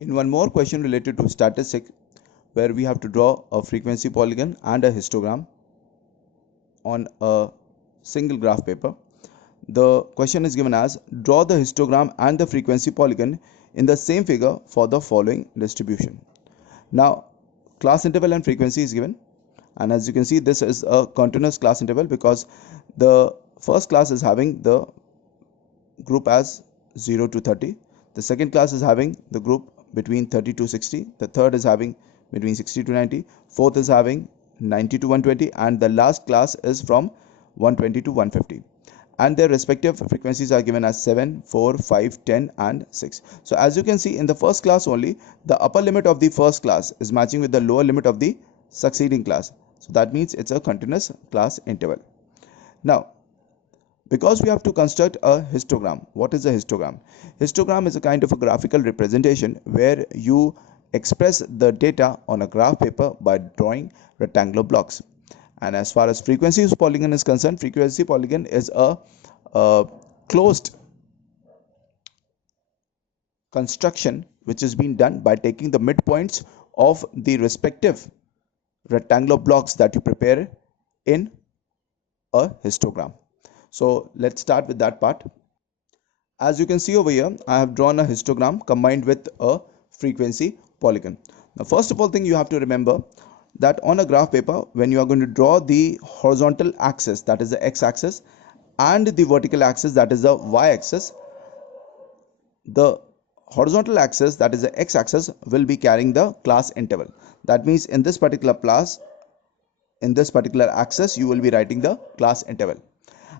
In one more question related to statistics, where we have to draw a frequency polygon and a histogram on a single graph paper. The question is given as draw the histogram and the frequency polygon in the same figure for the following distribution. Now, class interval and frequency is given, and as you can see, this is a continuous class interval because the first class is having the group as 0 to 30. The second class is having the group between 30 to 60. The third is having between 60 to 90. Fourth is having 90 to 120, and the last class is from 120 to 150. And their respective frequencies are given as 7, 4, 5, 10 and 6. So as you can see, in the first class only, the upper limit of the first class is matching with the lower limit of the succeeding class. So that means it's a continuous class interval. Now, because we have to construct a histogram. What is a histogram? Histogram is a kind of a graphical representation where you express the data on a graph paper by drawing rectangular blocks. And as far as frequency polygon is concerned, frequency polygon is a closed construction which is being done by taking the midpoints of the respective rectangular blocks that you prepare in a histogram. So let's start with that part. As you can see over here, I have drawn a histogram combined with a frequency polygon. Now, first of all thing you have to remember that on a graph paper, when you are going to draw the horizontal axis, that is the x-axis, and the vertical axis, that is the y-axis, the horizontal axis, that is the x-axis, will be carrying the class interval. That means in this particular axis, you will be writing the class interval.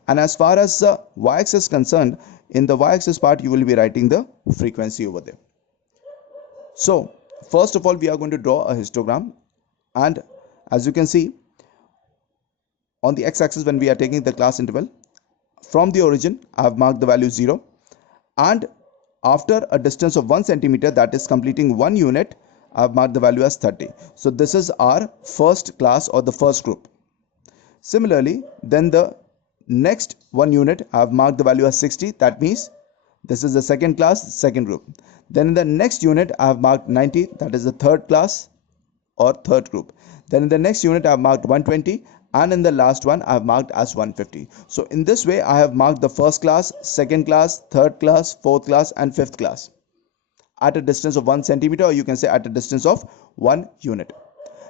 And as far as the y-axis is concerned, in the y-axis part, you will be writing the frequency over there. So, first of all, we are going to draw a histogram. And as you can see, on the x-axis, when we are taking the class interval, from the origin, I have marked the value 0. And after a distance of 1 centimeter, that is completing 1 unit, I have marked the value as 30. So, this is our first class or the first group. Similarly, then the next 1 unit, I have marked the value as 60. That means this is the second class, second group. Then in the next unit, I have marked 90. That is the third class or third group. Then in the next unit, I have marked 120. And in the last one, I have marked as 150. So in this way, I have marked the first class, second class, third class, fourth class and fifth class at a distance of 1 centimeter, or you can say at a distance of 1 unit.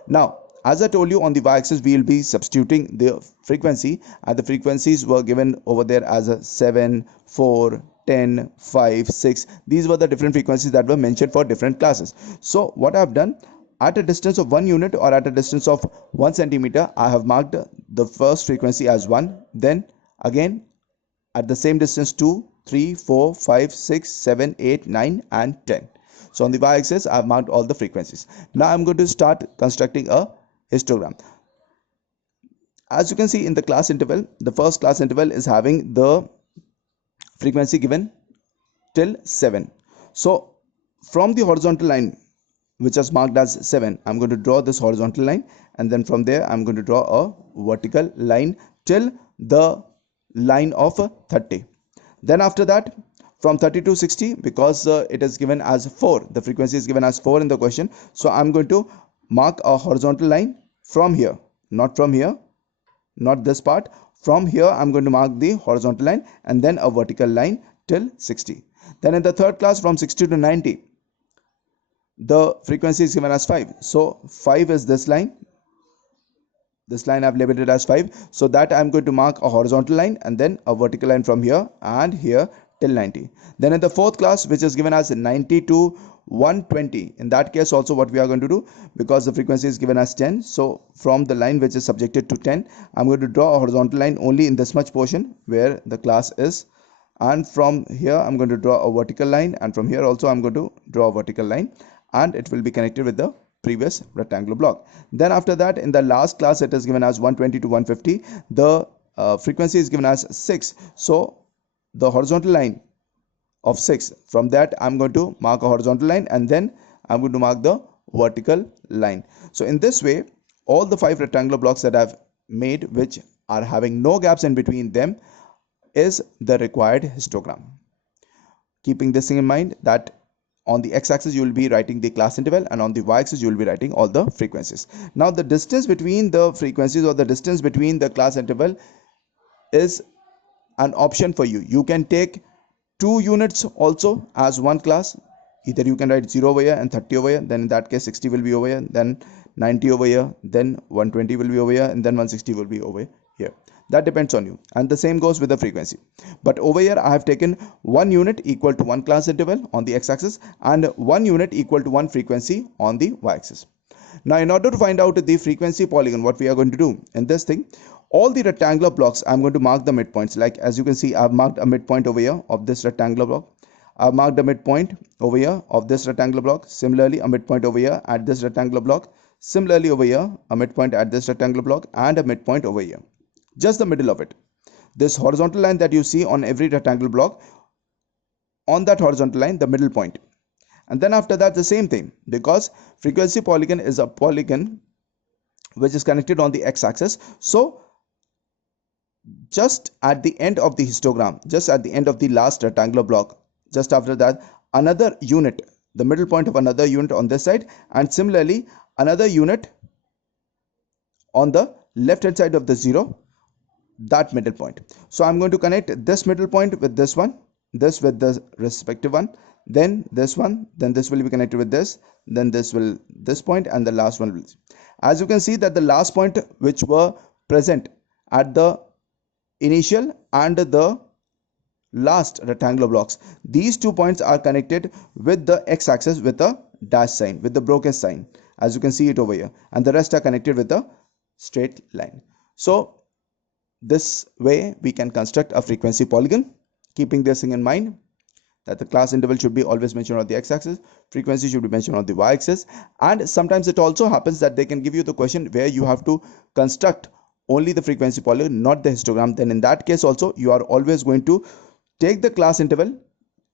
Now, as I told you, on the y-axis we will be substituting the frequency, and the frequencies were given over there as a 7, 4, 10, 5, 6. These were the different frequencies that were mentioned for different classes. So what I have done, at a distance of 1 unit or at a distance of 1 centimeter, I have marked the first frequency as 1. Then again at the same distance 2, 3, 4, 5, 6, 7, 8, 9 and 10. So on the y-axis, I have marked all the frequencies. Now I'm going to start constructing a histogram. As you can see in the class interval, the first class interval is having the frequency given till 7. So from the horizontal line which is marked as 7, I'm going to draw this horizontal line, and then from there I'm going to draw a vertical line till the line of 30. Then after that, from 30 to 60, because it is given as 4, the frequency is given as 4 in the question, so I'm going to mark a horizontal line from here, not from here, not this part. From here I'm going to mark the horizontal line and then a vertical line till 60. Then in the third class, from 60 to 90, the frequency is given as 5. So 5 is this line. This line I've labeled it as 5. So that I'm going to mark a horizontal line and then a vertical line from here and here till 90. Then in the fourth class, which is given as 90 to 120, in that case also what we are going to do, because the frequency is given as 10, so from the line which is subjected to 10, I'm going to draw a horizontal line only in this much portion where the class is, and from here I'm going to draw a vertical line, and from here also I'm going to draw a vertical line, and it will be connected with the previous rectangular block. Then after that, in the last class, it is given as 120 to 150. The frequency is given as 6. So the horizontal line of 6, from that I'm going to mark a horizontal line and then I'm going to mark the vertical line. So in this way, all the 5 rectangular blocks that I've made, which are having no gaps in between them, is the required histogram. Keeping this thing in mind, that on the x-axis you will be writing the class interval, and on the y-axis you will be writing all the frequencies. Now the distance between the frequencies, or the distance between the class interval, is an option for you. You can take 2 units also as one class. Either you can write 0 over here and 30 over here, then in that case 60 will be over here, then 90 over here, then 120 will be over here, and then 160 will be over here. That depends on you, and the same goes with the frequency. But over here I have taken 1 unit equal to 1 class interval on the x-axis and 1 unit equal to 1 frequency on the y-axis. Now in order to find out the frequency polygon, what we are going to do in this thing, all the rectangular blocks, I'm going to mark the midpoints. Like as you can see, I've marked a midpoint over here of this rectangular block. I've marked a midpoint over here of this rectangular block. Similarly, a midpoint over here at this rectangular block. Similarly over here, a midpoint at this rectangular block, and a midpoint over here. Just the middle of it. This horizontal line that you see on every rectangular block, on that horizontal line, the middle point. And then after that, the same thing, because frequency polygon is a polygon which is connected on the x-axis. So just at the end of the histogram, just at the end of the last rectangular block, just after that, another unit, the middle point of another unit on this side, and similarly another unit on the left hand side of the 0, that middle point. So I'm going to connect this middle point with this one, this with the respective one, then this one, then this will be connected with this, then this point, and the last one will. As you can see that the last point which were present at the initial and the last rectangular blocks, these 2 points are connected with the x-axis with a dash sign, with the broken sign, as you can see it over here, and the rest are connected with a straight line. So this way we can construct a frequency polygon, keeping this thing in mind, that the class interval should be always mentioned on the x-axis, frequency should be mentioned on the y-axis. And sometimes it also happens that they can give you the question where you have to construct only the frequency polygon, not the histogram. Then in that case also you are always going to take the class interval,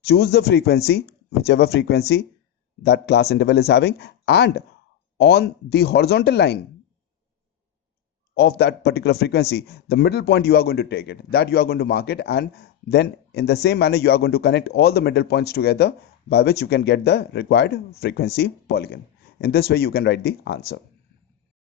choose the frequency, whichever frequency that class interval is having, and on the horizontal line of that particular frequency, the middle point you are going to take it, that you are going to mark it, and then in the same manner you are going to connect all the middle points together, by which you can get the required frequency polygon. In this way you can write the answer.